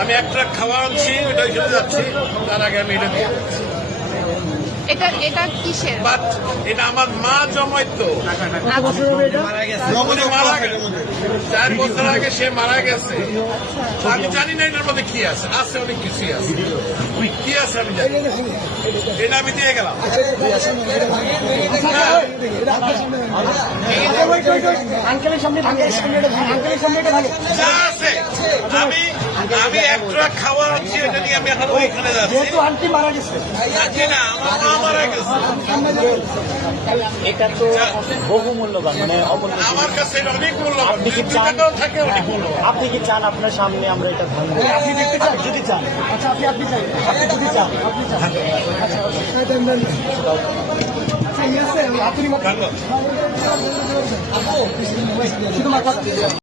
আমি এক ট্রাক খাওয়া আনছি, ওটা ওইখানে যাচ্ছি, তার আগে আমি এটা দিয়ে এটা কিসের? বাট এটা আমার মা জমাইতো, মারা গেছে 4 বছর আগে, সে মারা গেছে। আমি জানি না এটার মধ্যে কি আছে, আছে অনেক কিছুই আছে, কি আছে আমি জানি। এটা আমি দিয়ে গেলাম। যা আছে আমি এক ট্রাক খাওয়া আনছি, এটা নিয়ে আমি এখন ওইখানে যাচ্ছি। আন্টি মারা গেছে, জানি না, আমার মা মারা গেছে। এটা তো বহু মূল্যবান, মানে আমার কাছে এটা অনেক মূল্যবান, 2 টাকাও থাকে অনেক মূল্যবান। আপনি কি চান আপনার সামনে আমরা এটা ভাঙবো? আপনি দেখতে চান? যদি চান, আচ্ছা আপনি চান, আপনি যদি চান, আপনি চান, আচ্ছা, ধন্যবাদ। শুধু মাথা